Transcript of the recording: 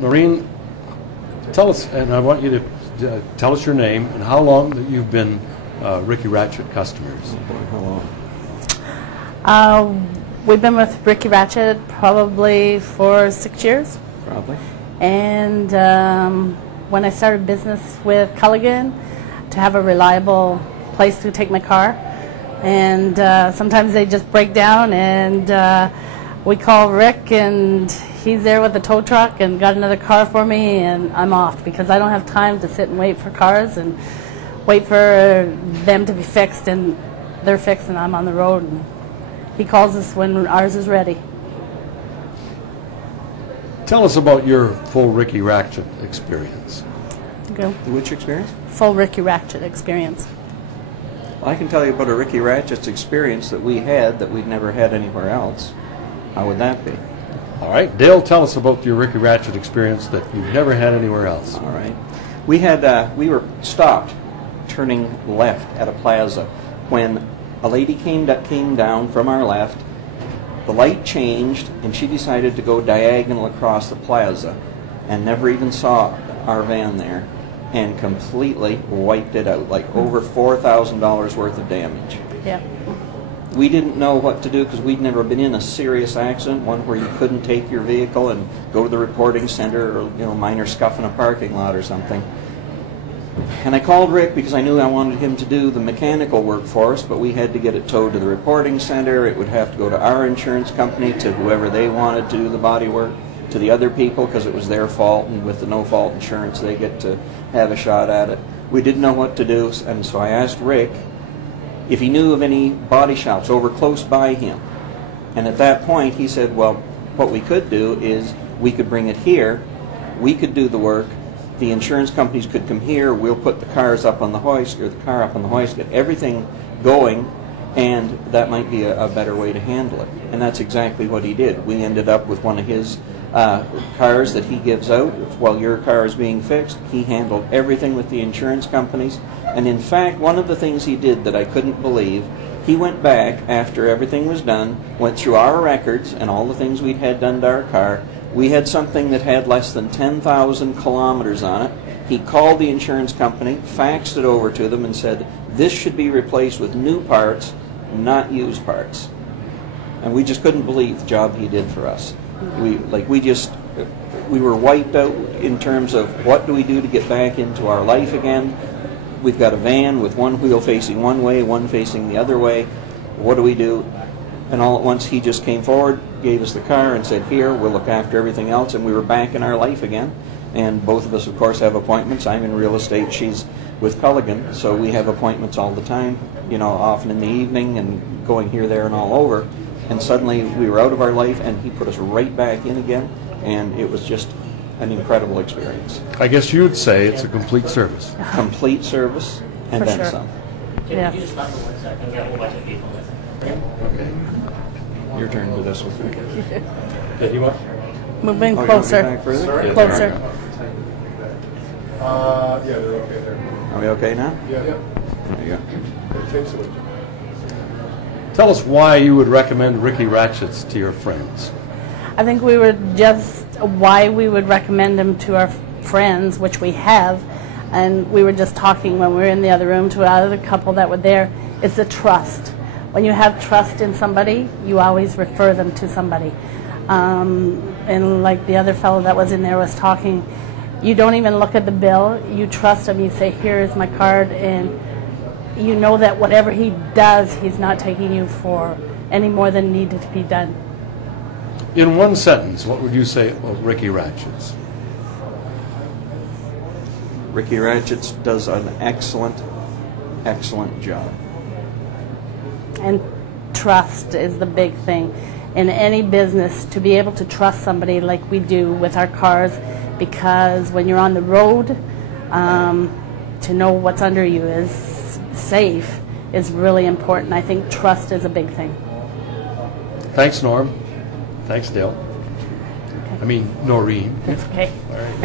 Norraine, tell us, and I want you to tell us your name and how long that you've been Ricky Ratchet customers. How long? We've been with Ricky Ratchet probably for 6 years. Probably. And when I started business with Culligan, to have a reliable place to take my car. And sometimes they just break down, and we call Rick, and he's there with the tow truck and got another car for me, and I'm off because I don't have time to sit and wait for cars and wait for them to be fixed, and they're fixed and I'm on the road, and he calls us when ours is ready. Tell us about your full Ricky Ratchet experience. Go. Which experience? Full Ricky Ratchet experience. Well, I can tell you about a Ricky Ratchet's experience that we had that we'd never had anywhere else. How would that be? All right, Dale, tell us about your Ricky Ratchet experience that you've never had anywhere else. All right. We were stopped turning left at a plaza when a lady came down from our left. The light changed, and she decided to go diagonal across the plaza and never even saw our van there and completely wiped it out, like over $4,000 worth of damage. Yeah. We didn't know what to do because we'd never been in a serious accident, one where you couldn't take your vehicle and go to the reporting center, or minor scuff in a parking lot or something. And I called Rick because I knew I wanted him to do the mechanical work for us, but we had to get it towed to the reporting center. It would have to go to our insurance company, to whoever they wanted to do the body work, to the other people because it was their fault, and with the no-fault insurance they get to have a shot at it. We didn't know what to do, and so I asked Rick if he knew of any body shops over close by him. And at that point he said, well, what we could do is we could bring it here, we could do the work, the insurance companies could come here, we'll put the cars up on the hoist, or the car up on the hoist, get everything going, and that might be a better way to handle it. And that's exactly what he did. We ended up with one of his cars that he gives out while your car is being fixed. He handled everything with the insurance companies. And in fact, one of the things he did that I couldn't believe, he went back after everything was done, went through our records and all the things we'd had done to our car. We had something that had less than 10,000 kilometers on it. He called the insurance company, faxed it over to them, and said, this should be replaced with new parts, not used parts. And we just couldn't believe the job he did for us. We were wiped out in terms of what do we do to get back into our life again. We've got a van with one wheel facing one way, one facing the other way. What do we do? And all at once he just came forward, gave us the car, and said, here, we'll look after everything else, and we were back in our life again. And both of us, of course, have appointments. I'm in real estate, she's with Culligan, so we have appointments all the time, often in the evening and going here, there, and all over. And suddenly we were out of our life, and he put us right back in again, and it was just an incredible experience. I guess you would say it's a complete service. Complete service, and For then sure. some. Yes. Okay. Your turn for this one. Okay, you want? Move in Oh, closer. you want me back further? Yeah, Closer. Yeah, they're okay there. Are we okay now? Yeah, yeah. There you go. Tape switch. Tell us why you would recommend Ricky Ratchets to your friends. I think we were just why we would recommend them to our friends, which we have, and we were just talking when we were in the other room to another couple that were there. It's the trust. When you have trust in somebody, you always refer them to somebody. And like the other fellow that was in there was talking, you don't even look at the bill. You trust him. You say, here is my card, and you know that whatever he does, he's not taking you for any more than needed to be done. In one sentence, what would you say about Ricky Ratchets? Ricky Ratchets does an excellent, excellent job. And trust is the big thing in any business, to be able to trust somebody like we do with our cars, because when you're on the road, to know what's under you is safe is really important. I think trust is a big thing. Thanks, Norm. Thanks, Dale. I mean, Norraine. It's okay. All right.